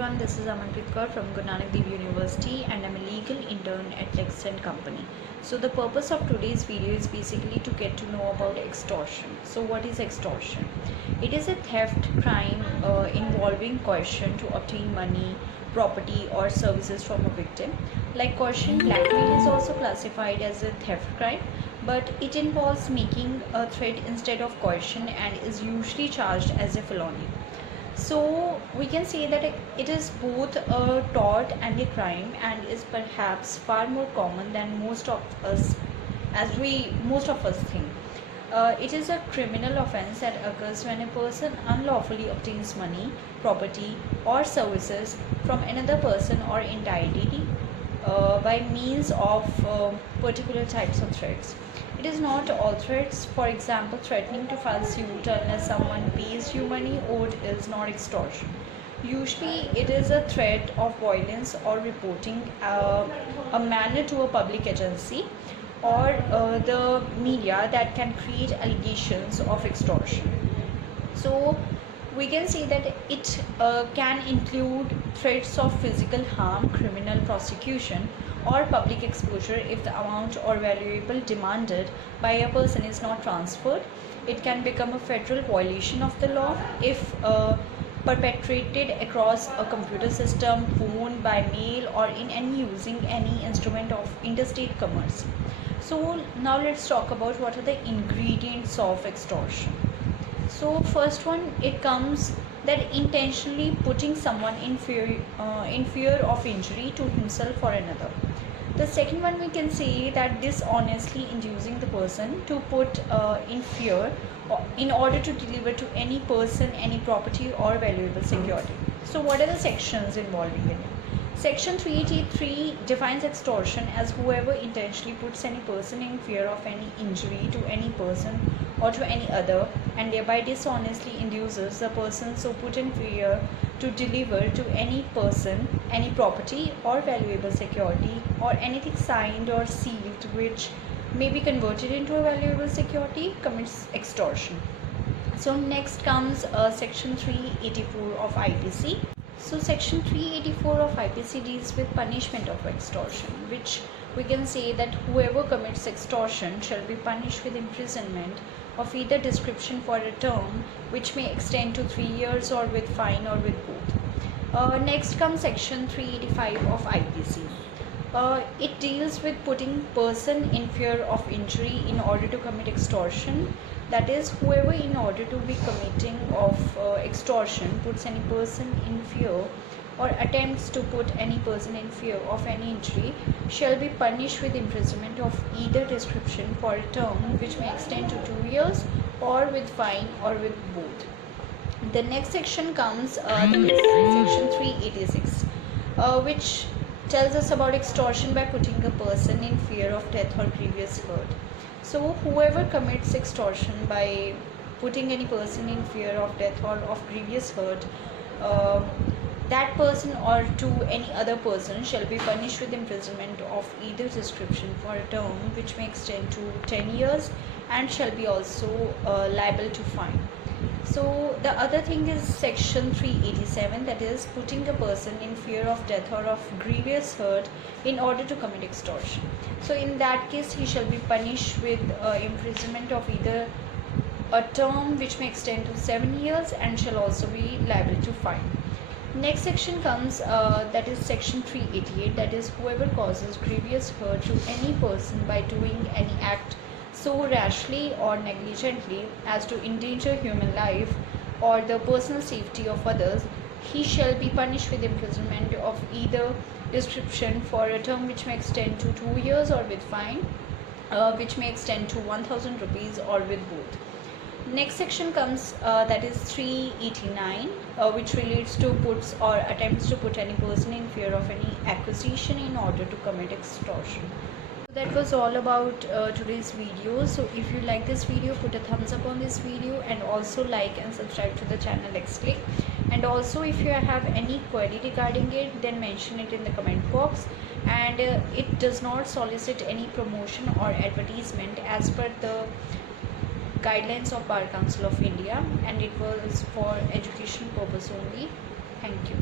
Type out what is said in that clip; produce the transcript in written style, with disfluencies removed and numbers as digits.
everyone, this is Amanpreet Kaur from Guru Nanak Dev University and I'm a legal intern at Lexent Company. So the purpose of today's video is basically to get to know about extortion. So what is extortion? It is a theft crime involving coercion to obtain money, property or services from a victim. Like coercion, blackmail is also classified as a theft crime, but it involves making a threat instead of coercion and is usually charged as a felony. So we can say that it is both a tort and a crime, and is perhaps far more common than most of us think. It is a criminal offense that occurs when a person unlawfully obtains money, property, or services from another person or entity by means of particular types of threats. It is not all threats. For example, threatening to file suit unless someone pays you money owed is not extortion. Usually, it is a threat of violence or reporting a manner to a public agency or the media that can create allegations of extortion. So we can say that it can include threats of physical harm, criminal prosecution, or public exposure if the amount or valuable demanded by a person is not transferred. It can become a federal violation of the law if perpetrated across a computer system, phone, by mail, or in any using any instrument of interstate commerce. So now let's talk about what are the ingredients of extortion. So first one, it comes that intentionally putting someone in fear of injury to himself or another. The second one, we can say that dishonestly inducing the person to put in fear in order to deliver to any person any property or valuable security. So what are the sections involving in it? Section 383 defines extortion as whoever intentionally puts any person in fear of any injury to any person or to any other, and thereby dishonestly induces the person so put in fear to deliver to any person any property or valuable security or anything signed or sealed which may be converted into a valuable security, commits extortion. So next comes section 384 of IPC. So section 384 of IPC deals with punishment of extortion, which we can say that whoever commits extortion shall be punished with imprisonment of either description for a term which may extend to 3 years or with fine or with both. Next comes section 385 of IPC. It deals with putting person in fear of injury in order to commit extortion. That is, whoever in order to be committing of extortion puts any person in fear or attempts to put any person in fear of any injury shall be punished with imprisonment of either description for a term which may extend to 2 years or with fine or with both. The next section comes section 386 which tells us about extortion by putting a person in fear of death or grievous hurt. So whoever commits extortion by putting any person in fear of death or of grievous hurt, that person or to any other person shall be punished with imprisonment of either description for a term which may extend to 10 years and shall be also liable to fine. So the other thing is section 387, that is putting a person in fear of death or of grievous hurt in order to commit extortion. So in that case he shall be punished with imprisonment of either a term which may extend to 7 years and shall also be liable to fine. Next section comes that is section 388, that is whoever causes grievous hurt to any person by doing any act so rashly or negligently as to endanger human life or the personal safety of others, he shall be punished with imprisonment of either description for a term which may extend to 2 years or with fine which may extend to 1000 rupees or with both. Next section comes that is 389 which relates to puts or attempts to put any person in fear of any acquisition in order to commit extortion. So that was all about today's video. So if you like this video, put a thumbs up on this video and also like and subscribe to the channel XClick. And also if you have any query regarding it, then mention it in the comment box. And it does not solicit any promotion or advertisement as per the guidelines of Bar Council of India, and it was for education purpose only. Thank you.